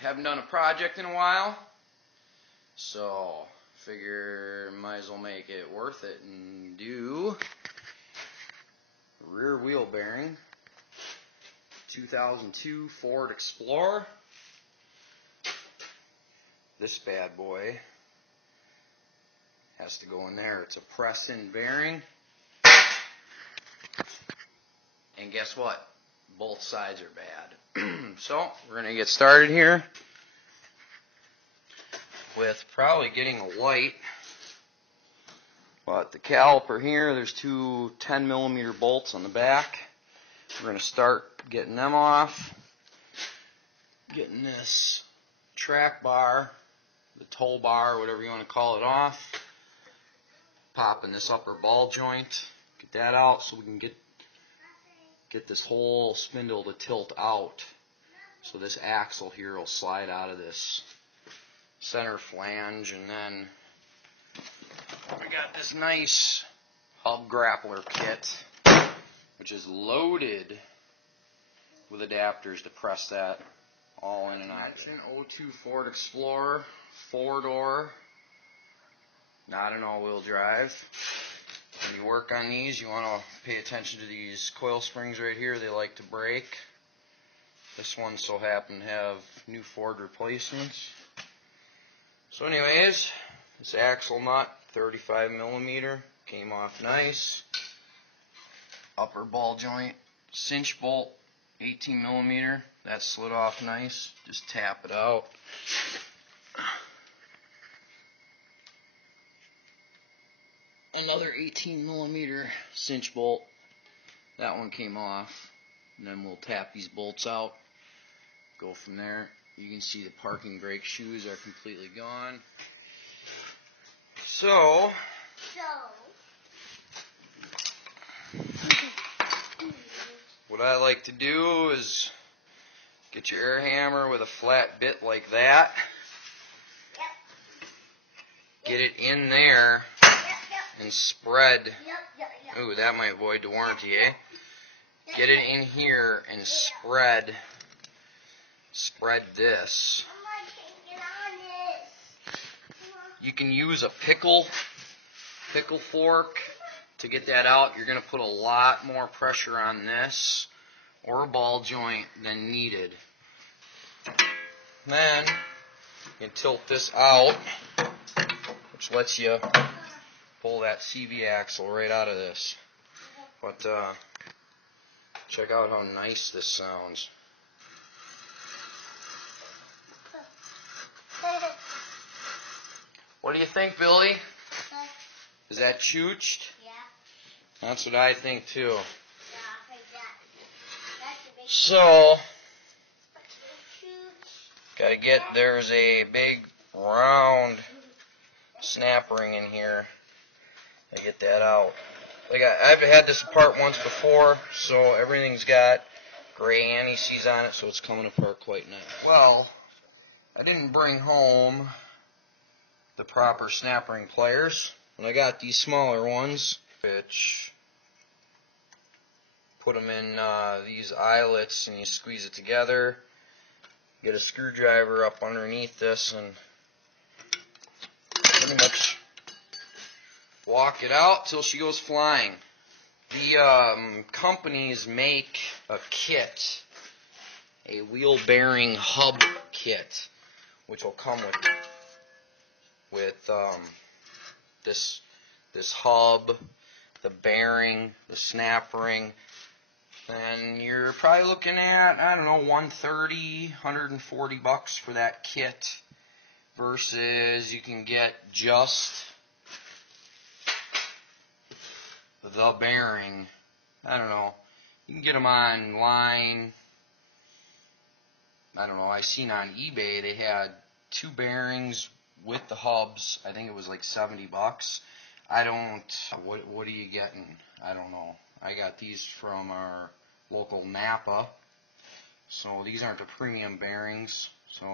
haven't done a project in a while, so figure might as well make it worth it and do rear wheel bearing, 2002 Ford Explorer. This bad boy has to go in there. It's a press-in bearing, and guess what? Both sides are bad. So we're going to get started here with probably getting a light. But the caliper here, there's two 10mm bolts on the back. We're going to start getting them off, getting this track bar, the toll bar, whatever you want to call it, off, popping this upper ball joint, get that out so we can get this whole spindle to tilt out. So this axle here will slide out of this center flange, and then we got this nice hub grappler kit, which is loaded with adapters to press that all in and out. It's an 02 Ford Explorer, 4-door, not an all-wheel drive. When you work on these, you want to pay attention to these coil springs right here. They like to break. This one so happened to have new Ford replacements. So anyways, this axle nut, 35mm, came off nice. Upper ball joint, cinch bolt, 18mm, that slid off nice. Just tap it out. Another 18mm cinch bolt, that one came off. And then we'll tap these bolts out, go from there. You can see the parking brake shoes are completely gone. So what I like to do is get your air hammer with a flat bit like that. Get it in there and spread. Ooh, that might void the warranty, eh? Get it in here and spread this. You can use a pickle fork to get that out. You're going to put a lot more pressure on this or a ball joint than needed. Then you can tilt this out, which lets you pull that CV axle right out of this. But check out how nice this sounds. What do you think, Billy? Is that chooched? Yeah. That's what I think too. Yeah, I think that. So, there's a big round snap ring in here. I get that out. I've had this apart once before, so everything's got gray anti-seize on it, so it's coming apart quite nice. Well, I didn't bring home the proper snap ring pliers, and I got these smaller ones, which put them in these eyelets, and you squeeze it together. Get a screwdriver up underneath this, and pretty much walk it out till she goes flying. The companies make a kit, a wheel bearing hub kit, which will come with this hub, the bearing, the snap ring, and you're probably looking at, I don't know, $130, $140 for that kit, versus you can get just the bearing. I don't know. You can get them online. I don't know. I seen on eBay they had 2 bearings with the hubs. I think it was like $70. I don't. What are you getting? I don't know. I got these from our local Napa. So these aren't the premium bearings. So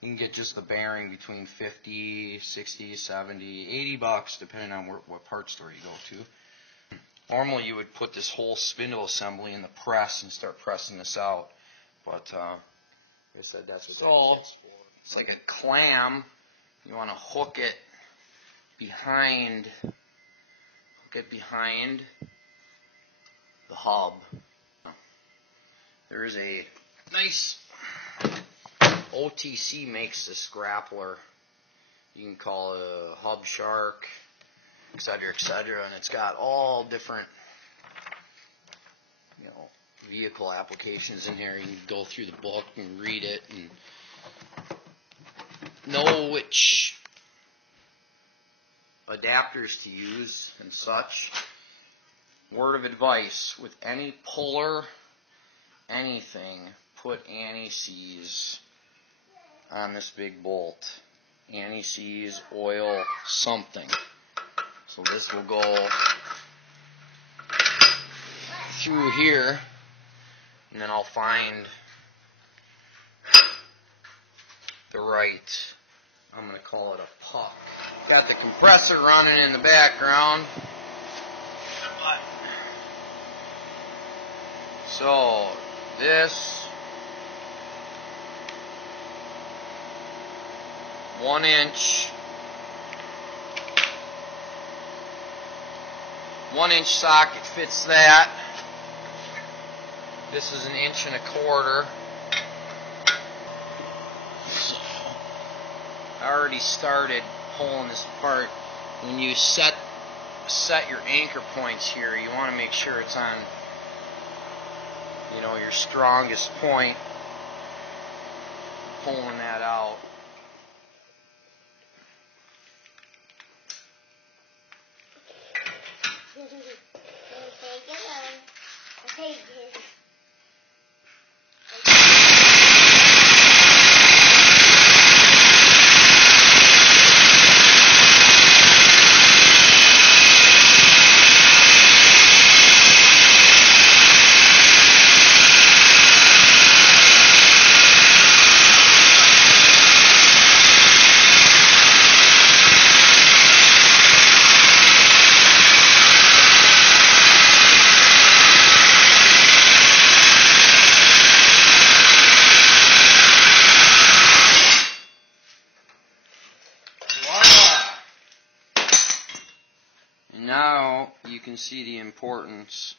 you can get just the bearing between $50, $60, $70, $80, depending on what part store you go to. Normally you would put this whole spindle assembly in the press and start pressing this out, but I said that's what that is for. It's like a clam. You want to hook it behind the hub. There is a nice OTC makes this grappler. You can call it a hub shark, etc., etc., and it's got all different, vehicle applications in here. You can go through the book and read it and know which adapters to use and such. Word of advice, with any puller, anything, put anti-seize on this big bolt. Anti-seize, oil, something. So this will go through here, and then I'll find the right, I'm going to call it a puck. Got the compressor running in the background. So this 1 inch socket fits that. This is 1.25 inches. So I already started pulling this apart. When you set your anchor points here, you want to make sure it's on, your strongest point. Pulling that out. Okay. Now you can see the importance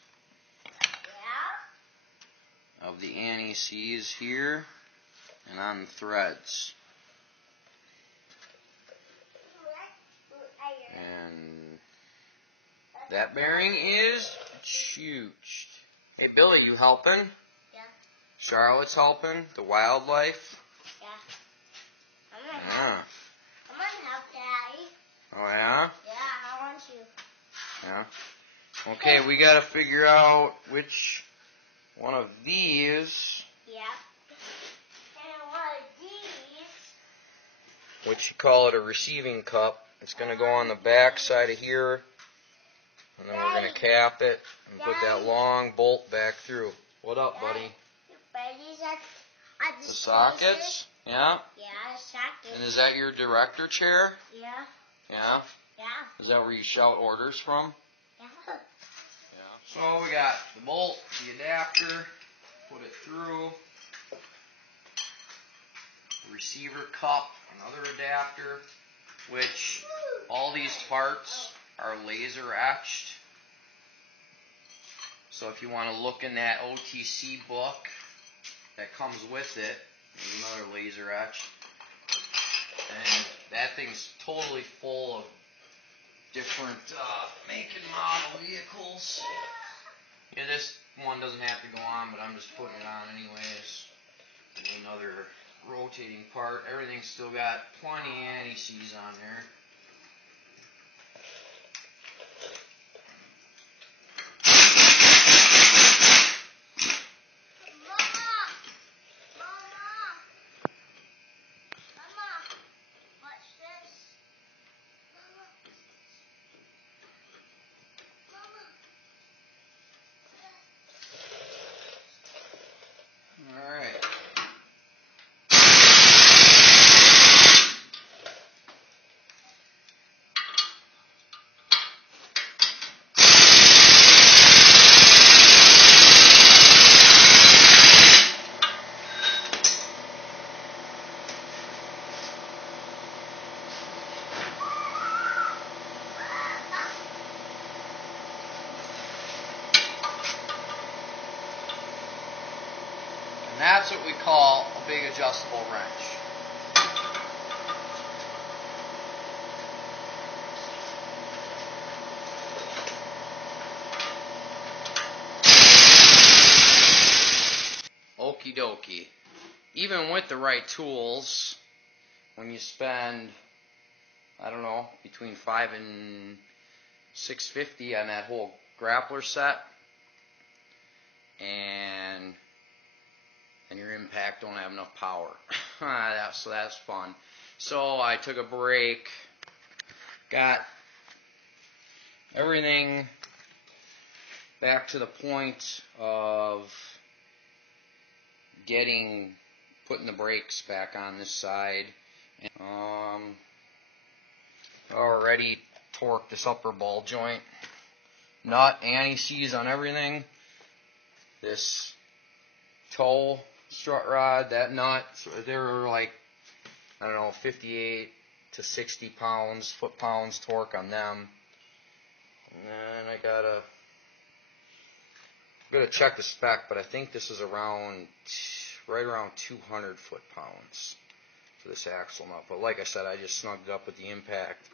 of the anti-seize here and on the threads. And that bearing is huge. Hey Billy, you helping? Yeah. Charlotte's helping? The wildlife? Yeah. Yeah. I'm gonna help Daddy. Oh yeah? Yeah, I want to. Yeah. Okay, we gotta figure out which one of these, Yeah. And one of these. which you call it a receiving cup, it's gonna go on the back side of here, and then we're gonna cap it and put that long bolt back through. What up, buddy? The sockets? Yeah? Yeah, the sockets. And is that your director chair? Yeah. Yeah? Yeah. Is that where you shout orders from? Yeah. Yeah. So we got the bolt, the adapter, put it through, the receiver cup, another adapter, which all these parts are laser etched. So if you want to look in that OTC book that comes with it, there's another laser etch. And that thing's totally full of different make and model vehicles. Yeah, this one doesn't have to go on, but I'm just putting it on anyways. Another rotating part. Everything's still got plenty of anti-seize on there. what we call a big adjustable wrench. Okie dokie. Even with the right tools, when you spend, I don't know, between $5 and $6.50 on that whole grappler set, and your impact don't have enough power. So that's fun. So I took a break, got everything back to the point of putting the brakes back on this side. Already torqued this upper ball joint nut, anti-seize on everything. This toe strut rod, that nut, so they were like, I don't know, 58 to 60 pounds, foot-pounds torque on them. And then I gotta check the spec, but I think this is right around 200 foot-pounds for this axle nut. But like I said, I just snugged it up with the impact.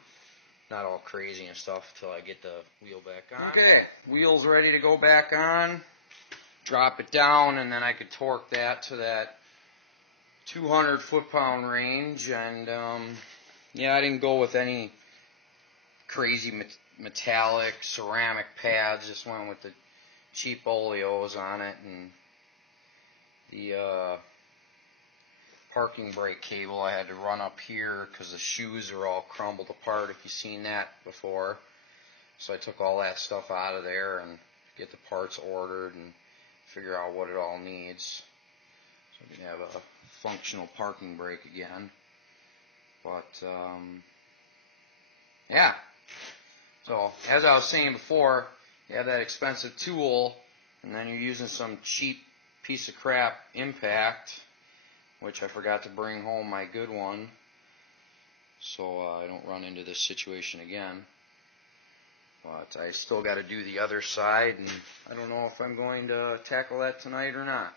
Not all crazy and stuff until I get the wheel back on. Okay, wheel's ready to go back on. Drop it down, and then I could torque that to that 200 foot-pound range. And yeah, I didn't go with any crazy metallic ceramic pads. Just went with the cheap oleos on it, and the parking brake cable I had to run up here because the shoes are all crumbled apart, if you've seen that before. So I took all that stuff out of there and get the parts ordered and figure out what it all needs so we can have a functional parking brake again. But yeah, so as I was saying before, you have that expensive tool and then you're using some cheap piece of crap impact, which I forgot to bring home my good one, so I don't run into this situation again. But I still got to do the other side, and I don't know if I'm going to tackle that tonight or not.